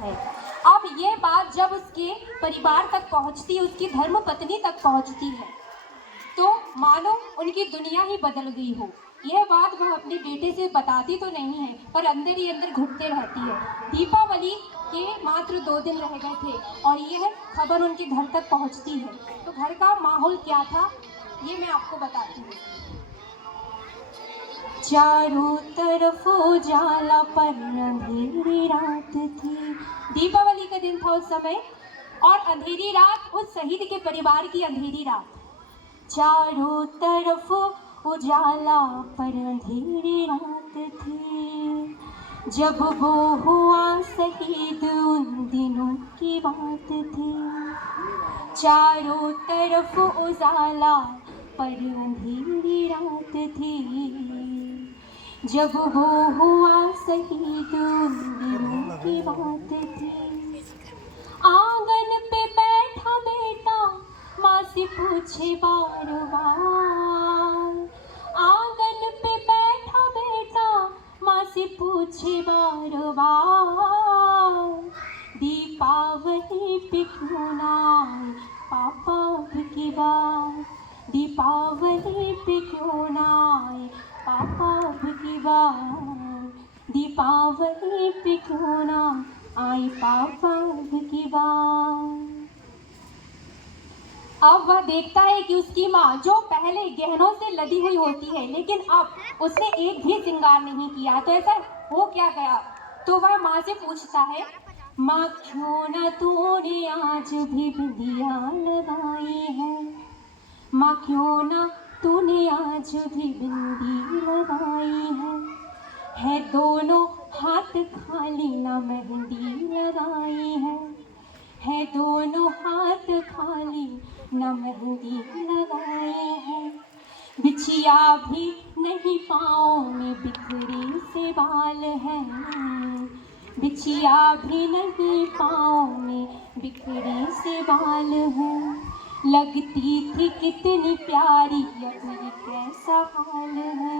है। अब ये बात जब उसके परिवार तक पहुंचती है, उसकी धर्मपत्नी तक पहुंचती है, तो मानो उनकी दुनिया ही बदल गई हो। यह बात वह अपने बेटे से बताती तो नहीं है, पर अंदर ही अंदर घुटते रहती है। दीपावली के मात्र 2 दिन रह गए थे और यह खबर उनके घर तक पहुंचती है। तो घर का माहौल क्या था, ये मैं आपको बताती हूँ। चारों तरफ उजाला पर अंधेरी रात थी। दीपावली का दिन था उस समय, और अंधेरी रात उस शहीद के परिवार की अंधेरी रात। चारों तरफ उजाला पर अंधेरी रात थी। जब वो हुआ शहीद उन दिनों की बात थी। चारों तरफ उजाला पर अंधेरी रात थी। जब वो हुआ शहीद उन दिनों की बात थी। आंगन पे बैठा बेटा माँ से पूछे बार बार। आंगन पे बैठा बेटा माँ से पूछे बार बार। दीपावली पे क्यों ना आए पापा अब की बार। दीपावली पे क्यों ना आए पापा अब की बार। दीपावली पे क्यों ना आए पापा अब की बार। अब वह देखता है कि उसकी माँ, जो पहले गहनों से लदी हुई होती है, लेकिन अब उसने एक भी श्रृंगार नहीं किया, तो ऐसा हो क्या गया। तो वह माँ से पूछता है, माँ क्यों ना तूने आज भी बिंदिया लगाई है। माँ क्यों ना तूने आज भी बिंदी लगाई है दोनों हाथ खाली ना मेहंदी लगाई है दोनों हाथ खाली न मेहंदी लगाए हैं। बिछिया भी नहीं पाँव में बिखरे से बाल है। बिछिया भी नहीं पाँव में बिखरे से बाल है। लगती थी कितनी प्यारी अब ये कैसा हाल है।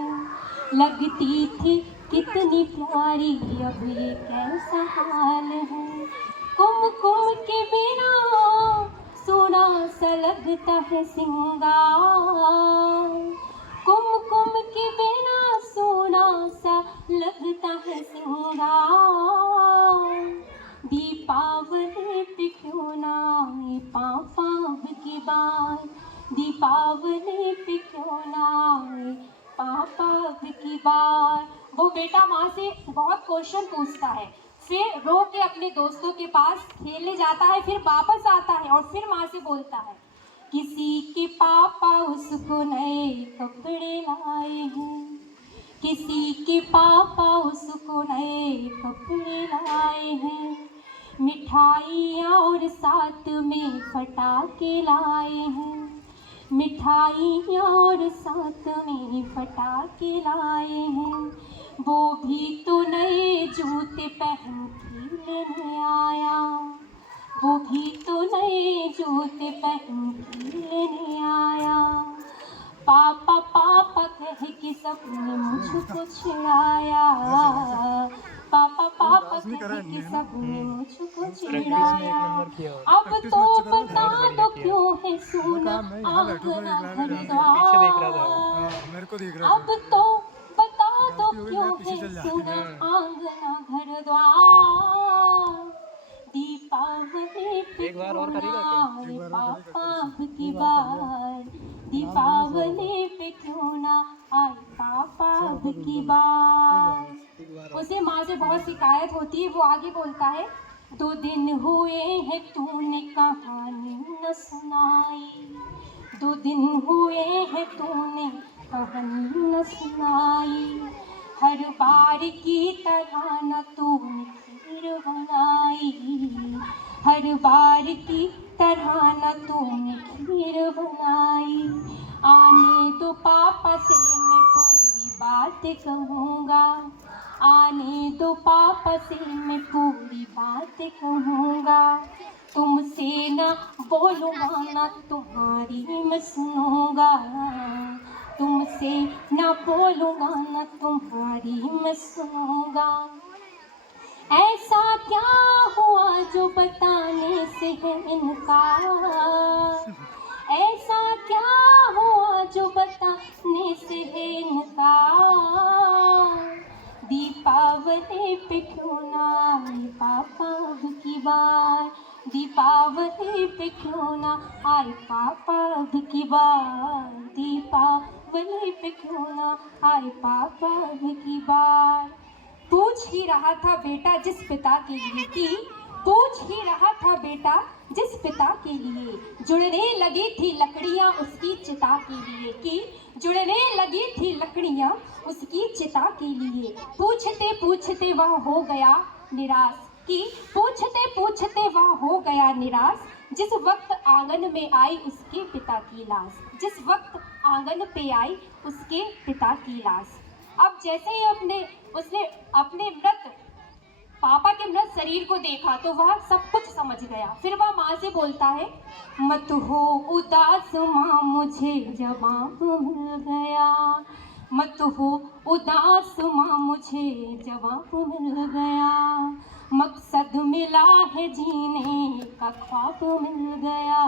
लगती थी कितनी प्यारी अब ये कैसा हाल है। कुमकुम के बिना सोना सा लगता है सिंगार। कुमकुम के बिना सोना सा लगता है सिंगार। दीपावली पे क्यों ना आए पापा अब की बार। दीपावली पे क्यों ना आए पापा अब की बार। वो बेटा माँ से बहुत क्वेश्चन पूछता है, फिर रो के अपने दोस्तों के पास खेलने जाता है, फिर वापस आता है और फिर माँ से बोलता है, किसी के पापा उसको नए कपड़े लाए हैं। किसी के पापा उसको नए कपड़े लाए हैं। मिठाइयाँ और साथ में पटाखे लाए हैं। मिठाइयाँ और साथ में पटाखे लाए हैं। वो भी तो नए जूते पहन के लेने आया। वो भी तो नए जूते पहन के लेने आया। पापा पापा कह के सबने मुझको चिढ़ाया। पापा पापा कह के सबने मुझको चिढ़ाया। अब तो बता दो क्यों है सोना आंगना घर द्वार। अब तो बता दो क्यों है सोना आंगना घर द्वार। दीपावली पे क्यों ना आए पापा अब की बार। दीपावली पे क्यों ना आए पापा अब की बार। उसे माँ से बहुत शिकायत होती है। वो आगे बोलता है, 2 दिन हुए हैं तूने कहानी न सुनाई। 2 दिन हुए हैं तूने कहानी न सुनाई। हर बार की तरह न तूने खीर बनाई। हर बार की तरह न तूने खीर बनाई। आने दो पापा से मैं पूरी बात कहूँगा। आने दो पापा से मैं पूरी बात कहूँगा। तुमसे न बोलूँगा न तुम्हारी मैं सुनूँगा। तुमसे न बोलूँगा न तुम्हारी मैं सुनूँगा। ऐसा क्या हुआ से है इनकार। ऐसा क्या हुआ जो बताने से है इनकार। दीपावली पे क्यों ना आए पापा अब की बार। दीपावली पे क्यों ना आए पापा अब की बार। दीपावली पे क्यों ना आए पापा अब की बार। पूछ ही रहा था बेटा जिस पिता के लिए कि पूछ ही रहा था बेटा जिस पिता के लिए जुड़ने लगी थी लकड़ियां उसकी चिता के लिए कि जुड़ने लगी थी लकड़ियां उसकी चिता के लिए। पूछते पूछते वह हो गया निराश कि पूछते पूछते वह हो गया निराश। जिस वक्त आंगन में आई उसके पिता की लाश। जिस वक्त आंगन पे आई उसके पिता की लाश। अब जैसे ही उसने अपने मृत पापा के मृत शरीर को देखा तो वह सब कुछ समझ गया। फिर वह माँ से बोलता है, मत हो उदास माँ मुझे जवाब मिल गया। मत हो उदास माँ मुझे जवाब मिल गया। मकसद मिला है जीने का ख्वाब मिल गया।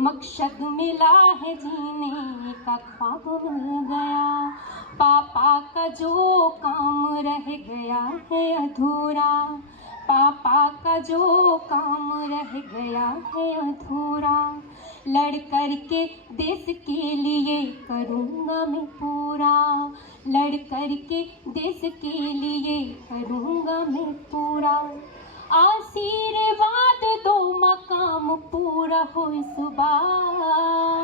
मकसद मिला है जीने का ख्वाब मिल गया। पापा का जो काम रह गया है अधूरा। पापा का जो काम रह गया है अधूरा। लड़ कर के देश के लिए करूँगा मैं पूरा। लड़ कर के देश के लिए करूँगा मैं पूरा। आशीर्वाद दो मकाम पूरा हो इस बार।